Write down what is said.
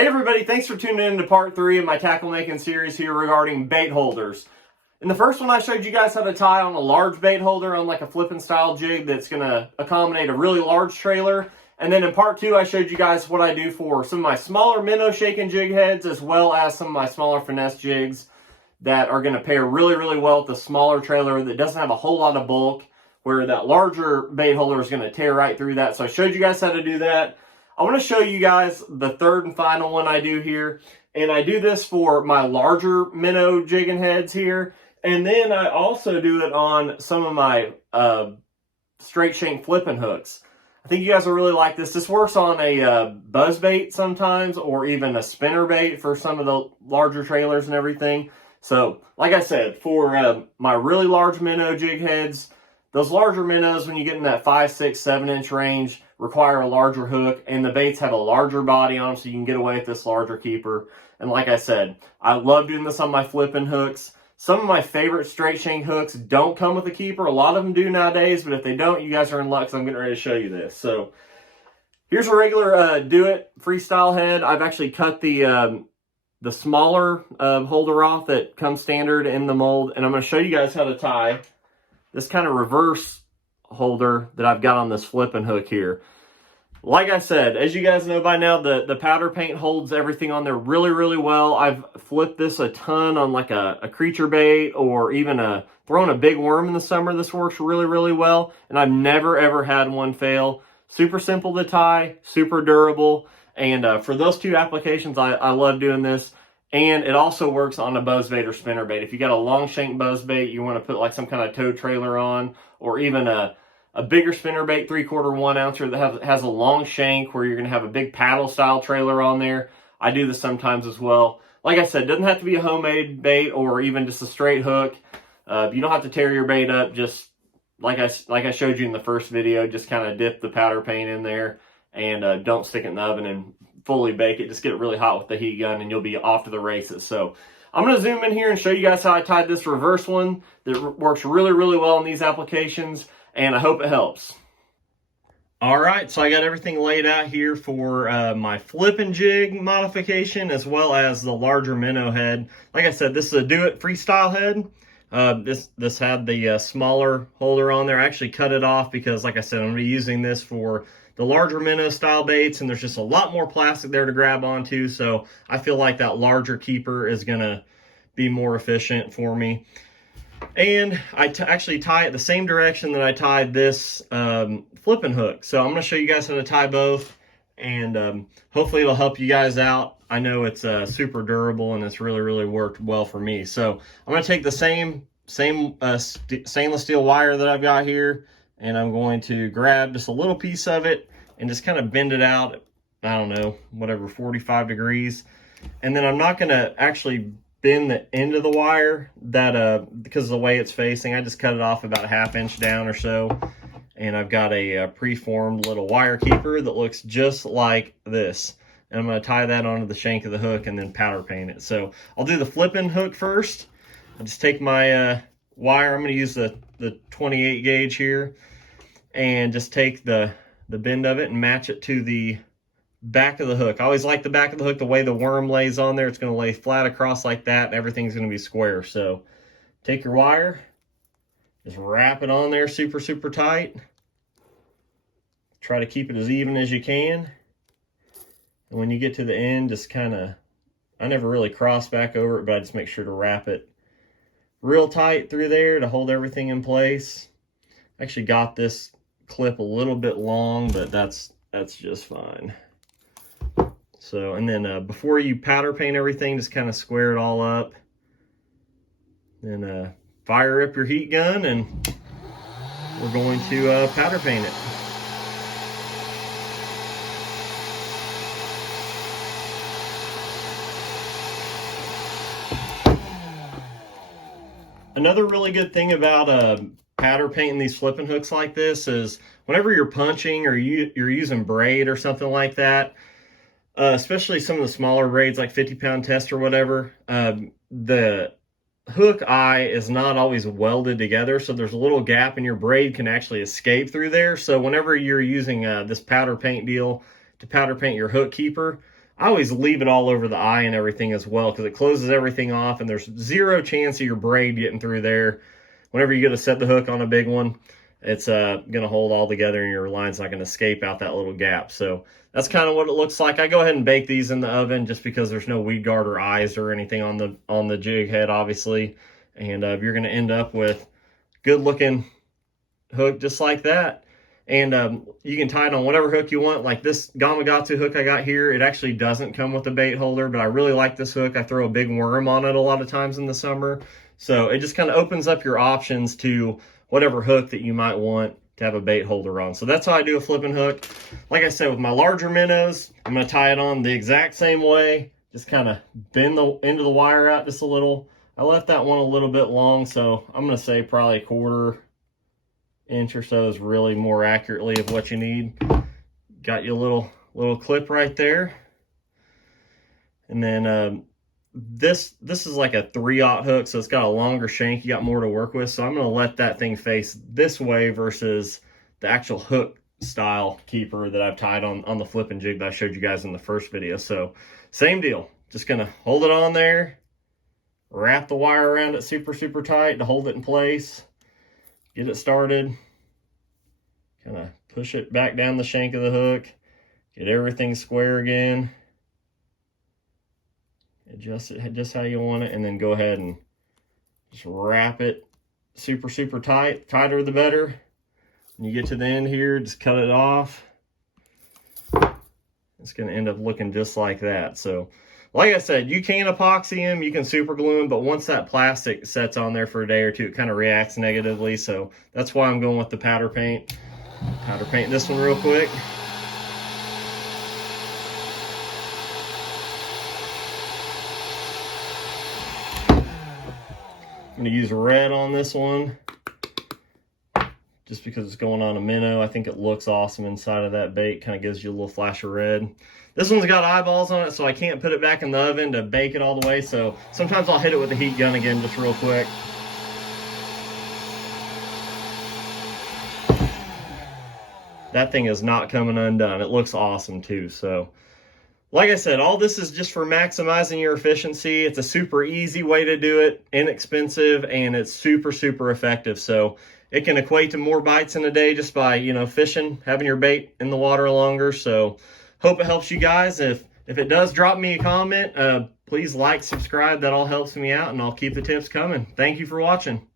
Hey everybody, thanks for tuning in to part 3 of my tackle making series here regarding bait holders. In the first one I showed you guys how to tie on a large bait holder on like a flipping style jig that's going to accommodate a really large trailer. And then in part 2 I showed you guys what I do for some of my smaller minnow shaking jig heads as well as some of my smaller finesse jigs that are going to pair really well with the smaller trailer that doesn't have a whole lot of bulk, where that larger bait holder is going to tear right through that. So I showed you guys how to do that. I want to show you guys the third and final one I do here. And I do this for my larger minnow jigging heads here. And then I also do it on some of my straight shank flipping hooks. I think you guys will really like this. This works on a buzz bait sometimes, or even a spinner bait for some of the larger trailers and everything. So, like I said, for my really large minnow jig heads, those larger minnows, when you get in that 5, 6, 7 inch range, require a larger hook, and the baits have a larger body on them, so you can get away with this larger keeper. And like I said, I love doing this on my flipping hooks. Some of my favorite straight shank hooks don't come with a keeper. A lot of them do nowadays, but if they don't, you guys are in luck, because I'm getting ready to show you this. So here's a regular Do It freestyle head. I've actually cut the smaller holder off that comes standard in the mold, and I'm going to show you guys how to tie this kind of reverse holder that I've got on this flipping hook here. Like I said, as you guys know by now, the powder paint holds everything on there really well. I've flipped this a ton on like a creature bait, or even throwing a big worm in the summer. This works really well, and I've never ever had one fail. Super simple to tie, super durable, and for those two applications, I love doing this. And it also works on a buzz bait or spinner bait. If you got a long shank buzz bait you want to put like some kind of tow trailer on, or even a bigger spinner bait, 3/4 1 ouncer that has a long shank where you're going to have a big paddle style trailer on there. I do this sometimes as well. Like I said, it doesn't have to be a homemade bait or even just a straight hook. You don't have to tear your bait up. Just like I showed you in the first video, just kind of dip the powder paint in there, and don't stick it in the oven and fully bake it. Just get it really hot with the heat gun and you'll be off to the races. So I'm going to zoom in here and show you guys how I tied this reverse one that works really well in these applications, and I hope it helps. Alright, so I got everything laid out here for my flipping jig modification as well as the larger minnow head. Like I said, this is a Do It freestyle head. This had the smaller holder on there. I actually cut it off because, like I said, I'm going to be using this for the larger minnow style baits, and there's just a lot more plastic there to grab onto, so I feel like that larger keeper is going to be more efficient for me. And I actually tie it the same direction that I tied this flipping hook. So I'm going to show you guys how to tie both, and hopefully it'll help you guys out. I know it's super durable, and it's really worked well for me. So I'm going to take the same stainless steel wire that I've got here, and I'm going to grab just a little piece of it and just kind of bend it out, I don't know, whatever, 45 degrees. And then I'm not going to actually bend the end of the wire because of the way it's facing. I just cut it off about a 1/2 inch down or so. And I've got a preformed little wire keeper that looks just like this. And I'm going to tie that onto the shank of the hook and then powder paint it. So I'll do the flipping hook first. I'll just take my wire. I'm going to use the 28 gauge here, and just take the bend of it and match it to the back of the hook. I always like the back of the hook, the way the worm lays on there. It's going to lay flat across like that, and everything's going to be square. So take your wire, just wrap it on there super tight. Try to keep it as even as you can. And when you get to the end, just kind of, I never really cross back over it, but I just make sure to wrap it real tight through there to hold everything in place. I actually got this clip a little bit long, but that's just fine. So, and then before you powder paint everything, just kind of square it all up. Then fire up your heat gun, and we're going to powder paint it. Another really good thing about powder painting these flipping hooks like this is whenever you're punching or you're using braid or something like that, especially some of the smaller braids like 50-pound test or whatever, the hook eye is not always welded together, so there's a little gap and your braid can actually escape through there. So whenever you're using this powder paint deal to powder paint your hook keeper, I always leave it all over the eye and everything as well, because it closes everything off and there's zero chance of your braid getting through there. Whenever you go to set the hook on a big one, it's going to hold all together and your line's not going to escape out that little gap. So that's kind of what it looks like. I go ahead and bake these in the oven just because there's no weed guard or eyes or anything on the jig head, obviously. And you're going to end up with good looking hook just like that. And you can tie it on whatever hook you want. Like this Gamakatsu hook I got here, it actually doesn't come with a bait holder, but I really like this hook. I throw a big worm on it a lot of times in the summer. So it just kind of opens up your options to whatever hook that you might want to have a bait holder on. So that's how I do a flipping hook. Like I said, with my larger minnows, I'm going to tie it on the exact same way. Just kind of bend the end of the wire out just a little. I left that one a little bit long, so I'm going to say probably 1/4 inch or so is really more accurately of what you need. Got your little clip right there. And then this is like a 3/0 hook, so it's got a longer shank. You got more to work with. So I'm going to let that thing face this way versus the actual hook style keeper that I've tied on the flipping jig that I showed you guys in the first video. So same deal. Just going to hold it on there, wrap the wire around it super tight to hold it in place. Get it started, kind of push it back down the shank of the hook, get everything square again, adjust it just how you want it, and then go ahead and just wrap it super tight. Tighter the better. When you get to the end here, just cut it off. It's going to end up looking just like that. So like I said, you can epoxy them, you can super glue them, but once that plastic sets on there for a day or two, it kind of reacts negatively. So that's why I'm going with the powder paint. Powder paint this one real quick. I'm going to use red on this one just because it's going on a minnow. I think it looks awesome inside of that bait. Kind of gives you a little flash of red. This one's got eyeballs on it, so I can't put it back in the oven to bake it all the way. So sometimes I'll hit it with a heat gun again just real quick. That thing is not coming undone. It looks awesome too. So like I said, all this is just for maximizing your efficiency. It's a super easy way to do it, inexpensive, and it's super effective. So it can equate to more bites in a day just by, you know, fishing, having your bait in the water longer. So hope it helps you guys. If it does, drop me a comment. Please like, subscribe. That all helps me out, and I'll keep the tips coming. Thank you for watching.